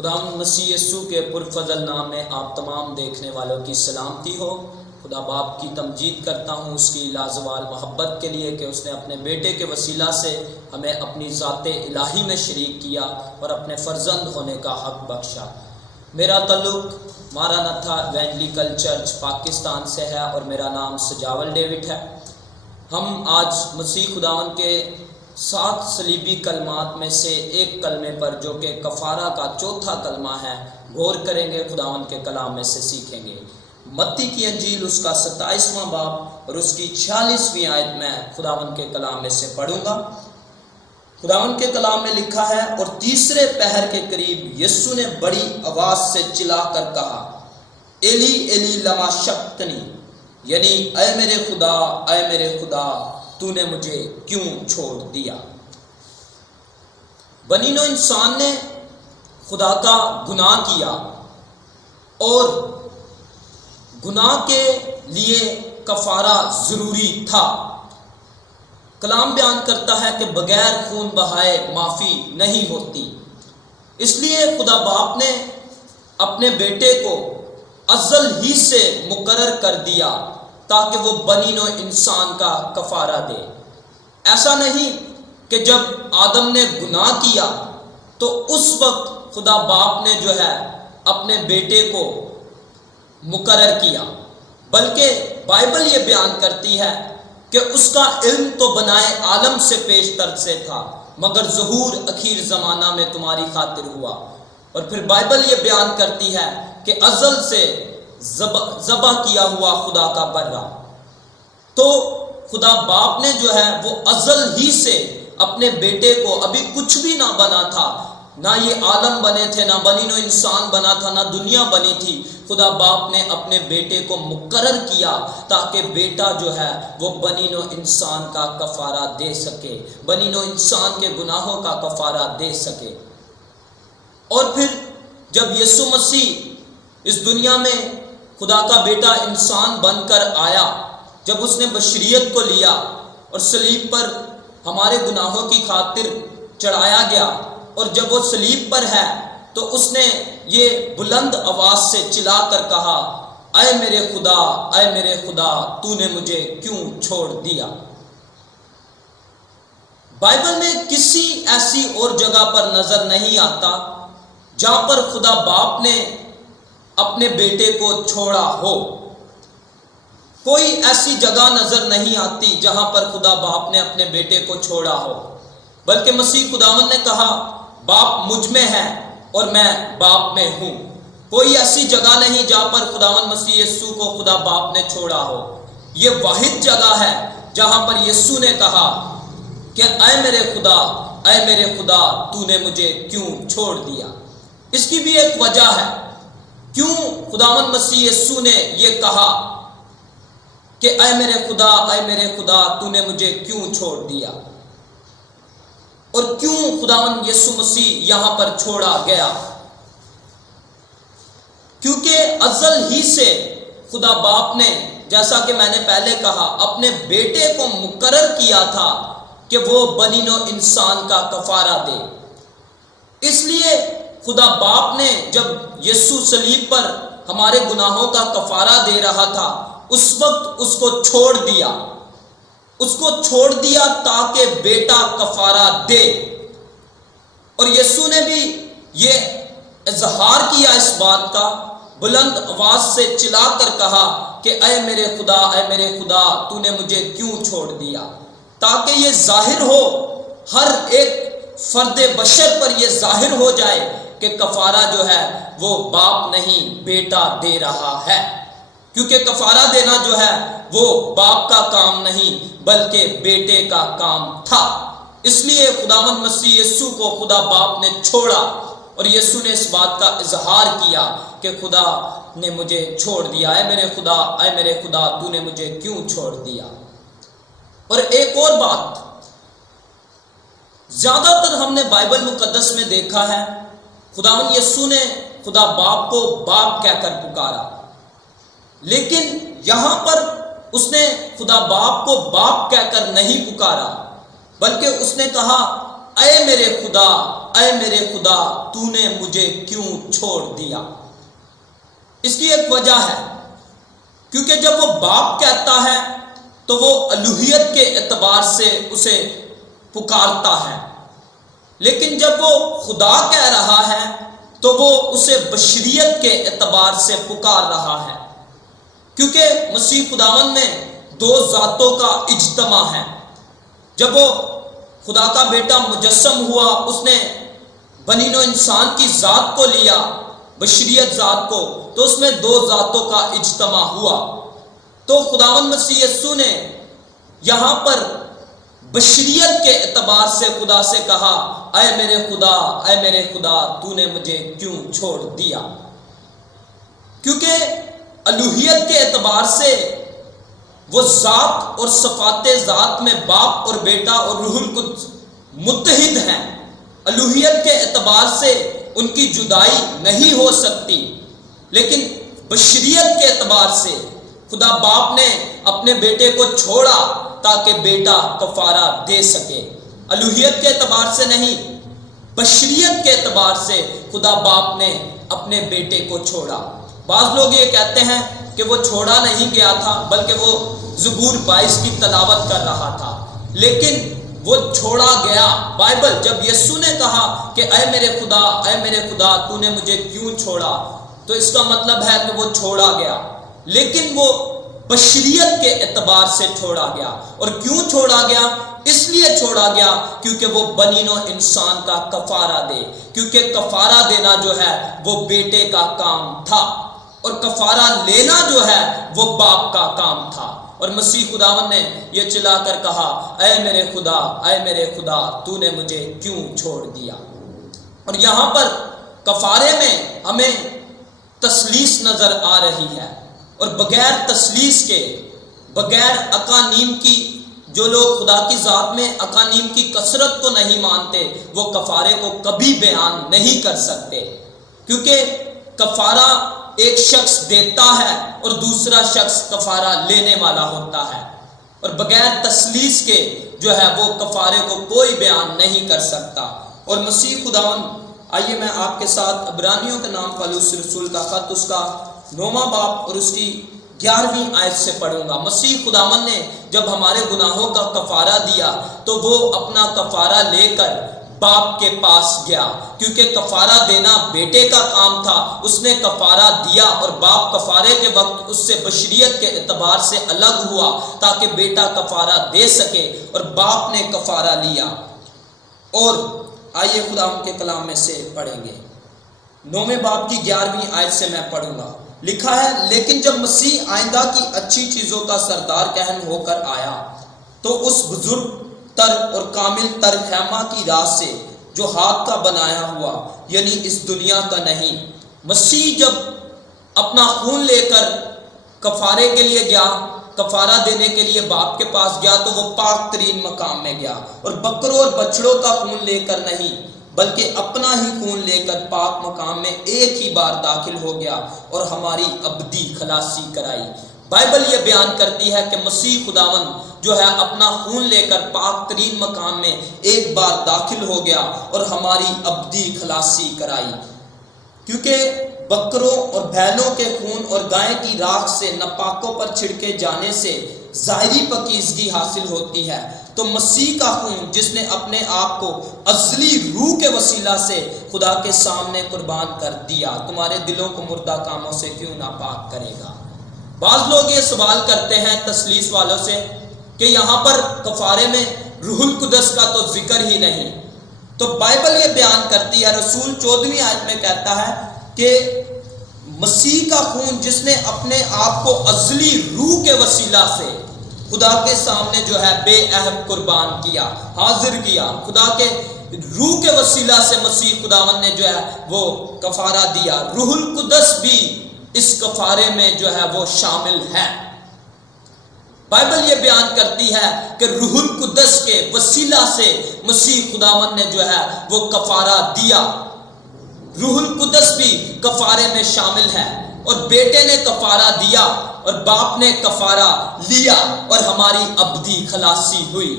خداوند مسیح یسوع کے پرفضل نام میں آپ تمام دیکھنے والوں کی سلامتی ہو۔ خدا باپ کی تمجید کرتا ہوں اس کی لازوال محبت کے لیے کہ اس نے اپنے بیٹے کے وسیلہ سے ہمیں اپنی ذات الہی میں شریک کیا اور اپنے فرزند ہونے کا حق بخشا۔ میرا تعلق ماراناتھا ایونجلیکل چرچ پاکستان سے ہے اور میرا نام سجاول ڈیوڈ ہے۔ ہم آج مسیح خداوند کے 7 صلیبی کلمات میں سے ایک کلمے پر جو کہ کفارہ کا چوتھا کلمہ ہے غور کریں گے، خداوند کے کلام میں سے سیکھیں گے۔ متی کی انجیل اس کا 27واں باب اور اس کی 46ویں آیت میں خداوند کے کلام میں سے پڑھوں گا۔ خداوند کے کلام میں لکھا ہے، اور تیسرے پہر کے قریب یسوع نے بڑی آواز سے چلا کر کہا، ایلی ایلی لما شبقتنی، یعنی اے میرے خدا، اے میرے خدا، تو نے مجھے کیوں چھوڑ دیا۔ بنی نوع انسان نے خدا کا گناہ کیا اور گناہ کے لیے کفارہ ضروری تھا۔ کلام بیان کرتا ہے کہ بغیر خون بہائے معافی نہیں ہوتی، اس لیے خدا باپ نے اپنے بیٹے کو ازل ہی سے مقرر کر دیا تاکہ وہ بنی نوع انسان کا کفارہ دے۔ ایسا نہیں کہ جب آدم نے گناہ کیا تو اس وقت خدا باپ نے جو ہے اپنے بیٹے کو مقرر کیا، بلکہ بائبل یہ بیان کرتی ہے کہ اس کا علم تو بنائے عالم سے پیشتر سے تھا، مگر ظہور اخیر زمانہ میں تمہاری خاطر ہوا۔ اور پھر بائبل یہ بیان کرتی ہے کہ ازل سے ذبح کیا ہوا خدا کا برہ۔ تو خدا باپ نے جو ہے وہ ازل ہی سے اپنے بیٹے کو، ابھی کچھ بھی نہ بنا تھا، نہ یہ عالم بنے تھے، نہ بنی نوع انسان بنا تھا، نہ دنیا بنی تھی، خدا باپ نے اپنے بیٹے کو مقرر کیا تاکہ بیٹا جو ہے وہ بنی نوع انسان کا کفارہ دے سکے، بنی نوع انسان کے گناہوں کا کفارہ دے سکے۔ اور پھر جب یسوع مسیح اس دنیا میں خدا کا بیٹا انسان بن کر آیا، جب اس نے بشریت کو لیا اور صلیب پر ہمارے گناہوں کی خاطر چڑھایا گیا، اور جب وہ صلیب پر ہے تو اس نے یہ بلند آواز سے چلا کر کہا، اے میرے خدا، اے میرے خدا، تو نے مجھے کیوں چھوڑ دیا۔ بائبل میں کسی ایسی اور جگہ پر نظر نہیں آتا جہاں پر خدا باپ نے اپنے بیٹے کو چھوڑا ہو۔ کوئی ایسی جگہ نظر نہیں آتی جہاں پر خدا باپ نے اپنے بیٹے کو چھوڑا ہو، بلکہ مسیح خداوند نے کہا، باپ مجھ میں ہے اور میں باپ میں ہوں۔ کوئی ایسی جگہ نہیں جہاں پر خداوند مسیح یسوع کو خدا باپ نے چھوڑا ہو۔ یہ واحد جگہ ہے جہاں پر یسوع نے کہا کہ اے میرے خدا، اے میرے خدا، تو نے مجھے کیوں چھوڑ دیا۔ اس کی بھی ایک وجہ ہے کیوں خداوند مسیح یسوع نے یہ کہا کہ اے میرے خدا، اے میرے خدا، تو نے مجھے کیوں چھوڑ دیا، اور کیوں خداوند یسوع مسیح یہاں پر چھوڑا گیا۔ کیونکہ ازل ہی سے خدا باپ نے، جیسا کہ میں نے پہلے کہا، اپنے بیٹے کو مقرر کیا تھا کہ وہ بنی نوع انسان کا کفارہ دے۔ اس لیے خدا باپ نے جب یسوع صلیب پر ہمارے گناہوں کا کفارہ دے رہا تھا، اس وقت اس کو چھوڑ دیا، اس کو چھوڑ دیا تاکہ بیٹا کفارہ دے۔ اور یسوع نے بھی یہ اظہار کیا اس بات کا، بلند آواز سے چلا کر کہا کہ اے میرے خدا، اے میرے خدا، تو نے مجھے کیوں چھوڑ دیا، تاکہ یہ ظاہر ہو، ہر ایک فرد بشر پر یہ ظاہر ہو جائے کہ کفارہ جو ہے وہ باپ نہیں بیٹا دے رہا ہے۔ کیونکہ کفارہ دینا جو ہے وہ باپ کا کام نہیں بلکہ بیٹے کا کام تھا۔ اس لیے خداوند مسیح یسوع کو خدا باپ نے چھوڑا، اور یسوع نے اس بات کا اظہار کیا کہ خدا نے مجھے چھوڑ دیا، اے میرے خدا، اے میرے خدا، تو نے مجھے کیوں چھوڑ دیا۔ اور ایک اور بات، زیادہ تر ہم نے بائبل مقدس میں دیکھا ہے خداوند یسوع نے خدا باپ کو باپ کہہ کر پکارا، لیکن یہاں پر اس نے خدا باپ کو باپ کہہ کر نہیں پکارا، بلکہ اس نے کہا اے میرے خدا، اے میرے خدا، تو نے مجھے کیوں چھوڑ دیا؟ اس کی ایک وجہ ہے، کیونکہ جب وہ باپ کہتا ہے تو وہ الوہیت کے اعتبار سے اسے پکارتا ہے، لیکن جب وہ خدا کہہ رہا ہے تو وہ اسے بشریت کے اعتبار سے پکار رہا ہے، کیونکہ مسیح خداوند میں دو ذاتوں کا اجتماع ہے۔ جب وہ خدا کا بیٹا مجسم ہوا، اس نے بنی نوع انسان کی ذات کو لیا، بشریت ذات کو، تو اس میں دو ذاتوں کا اجتماع ہوا۔ تو خداوند مسیح یسوع نے یہاں پر بشریت کے اعتبار سے خدا سے کہا، اے میرے خدا، اے میرے خدا، تو نے مجھے کیوں چھوڑ دیا؟ کیونکہ الوہیت کے اعتبار سے وہ ذات اور صفات ذات میں باپ اور بیٹا اور روح القدس متحد ہیں۔ الوہیت کے اعتبار سے ان کی جدائی نہیں ہو سکتی، لیکن بشریت کے اعتبار سے خدا باپ نے اپنے بیٹے کو چھوڑا تاکہ بیٹا کفارہ دے سکے۔ الوہیت کے اعتبار سے نہیں، بشریت کے اعتبار سے خدا باپ نے اپنے بیٹے کو چھوڑا۔ بعض لوگ یہ کہتے ہیں کہ وہ چھوڑا نہیں گیا تھا، بلکہ وہ زبور 22 کی تلاوت کر رہا تھا، لیکن وہ چھوڑا گیا۔ بائبل جب یسوع نے کہا کہ اے میرے خدا، اے میرے خدا، تو نے مجھے کیوں چھوڑا، تو اس کا مطلب ہے کہ وہ چھوڑا گیا، لیکن وہ بشریت کے اعتبار سے چھوڑا گیا۔ اور کیوں چھوڑا گیا؟ اس لیے چھوڑا گیا کیونکہ وہ بنی نوع انسان کا کفارہ دے، کیونکہ کفارہ دینا جو ہے وہ بیٹے کا کام تھا، اور کفارہ لینا جو ہے وہ باپ کا کام تھا۔ اور مسیح خداوند نے یہ چلا کر کہا، اے میرے خدا، اے میرے خدا، تو نے مجھے کیوں چھوڑ دیا؟ اور یہاں پر کفارے میں ہمیں تثلیث نظر آ رہی ہے، اور بغیر تثلیث کے، بغیر اقانیم کی، جو لوگ خدا کی ذات میں اقانیم کی کثرت کو نہیں مانتے، وہ کفارے کو کبھی بیان نہیں کر سکتے، کیونکہ کفارہ ایک شخص دیتا ہے اور دوسرا شخص کفارہ لینے والا ہوتا ہے، اور بغیر تثلیث کے جو ہے وہ کفارے کو کوئی بیان نہیں کر سکتا۔ اور مسیح خداوند، آئیے میں آپ کے ساتھ عبرانیوں کے نام پالوس رسول کا خط، اس کا 9واں باب اور اس کی 11ویں آیت سے پڑھوں گا۔ مسیح خداوند نے جب ہمارے گناہوں کا کفارہ دیا تو وہ اپنا کفارہ لے کر باپ کے پاس گیا، کیونکہ کفارہ دینا بیٹے کا کام تھا۔ اس نے کفارہ دیا، اور باپ کفارے کے وقت اس سے بشریت کے اعتبار سے الگ ہوا تاکہ بیٹا کفارہ دے سکے، اور باپ نے کفارہ لیا۔ اور آئیے خدا کے کلام میں سے پڑھیں گے، 9ویں باب کی 11ویں آیت سے میں پڑھوں گا۔ لکھا ہے، لیکن جب مسیح آئندہ کی اچھی چیزوں کا سردار کہن ہو کر آیا تو اس بزرگ تر اور کامل تر خیمہ کی راہ سے جو ہاتھ کا بنایا ہوا، یعنی اس دنیا کا نہیں، مسیح جب اپنا خون لے کر کفارے کے لیے گیا، کفارہ دینے کے لیے باپ کے پاس گیا، تو وہ پاک ترین مقام میں گیا، اور بکروں اور بچڑوں کا خون لے کر نہیں بلکہ اپنا ہی خون لے کر پاک مقام میں ایک ہی بار داخل ہو گیا اور ہماری ابدی خلاصی کرائی۔ بائبل یہ بیان کرتی ہے کہ مسیح خداوند جو ہے اپنا خون لے کر پاک ترین مقام میں ایک بار داخل ہو گیا اور ہماری ابدی خلاصی کرائی، کیونکہ بکروں اور بیلوں کے خون اور گائے کی راکھ سے ناپاکوں پر چھڑکے جانے سے ظاہری پاکیزگی حاصل ہوتی ہے، تو مسیح کا خون جس نے اپنے آپ کو ازلی روح کے وسیلہ سے خدا کے سامنے قربان کر دیا، تمہارے دلوں کو مردہ کاموں سے کیوں ناپاک کرے گا؟ بعض لوگ یہ سوال کرتے ہیں تثلیث والوں سے کہ یہاں پر کفارے میں روح القدس کا تو ذکر ہی نہیں، تو بائبل یہ بیان کرتی ہے، رسول 14ویں آیت میں کہتا ہے کہ مسیح کا خون جس نے اپنے آپ کو ازلی روح کے وسیلہ سے خدا کے سامنے جو ہے بے عہد قربان کیا، حاضر کیا، خدا کے روح کے وسیلہ سے مسیح خداوند نے جو ہے وہ کفارہ دیا۔ روح القدس بھی اس کفارے میں جو ہے وہ شامل ہے۔ بائبل یہ بیان کرتی ہے کہ روح القدس کے وسیلہ سے مسیح خداوند نے جو ہے وہ کفارہ دیا۔ روح القدس بھی کفارے میں شامل ہے، اور بیٹے نے کفارہ دیا اور باپ نے کفارہ لیا، اور ہماری ابدی خلاصی ہوئی۔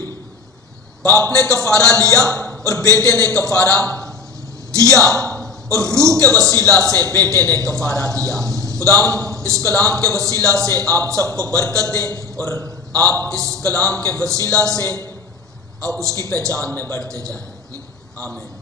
باپ نے کفارہ لیا اور بیٹے نے کفارہ دیا، اور روح کے وسیلہ سے بیٹے نے کفارہ دیا۔ خداوند اس کلام کے وسیلہ سے آپ سب کو برکت دے، اور آپ اس کلام کے وسیلہ سے اس کی پہچان میں بڑھتے جائیں۔ آمین۔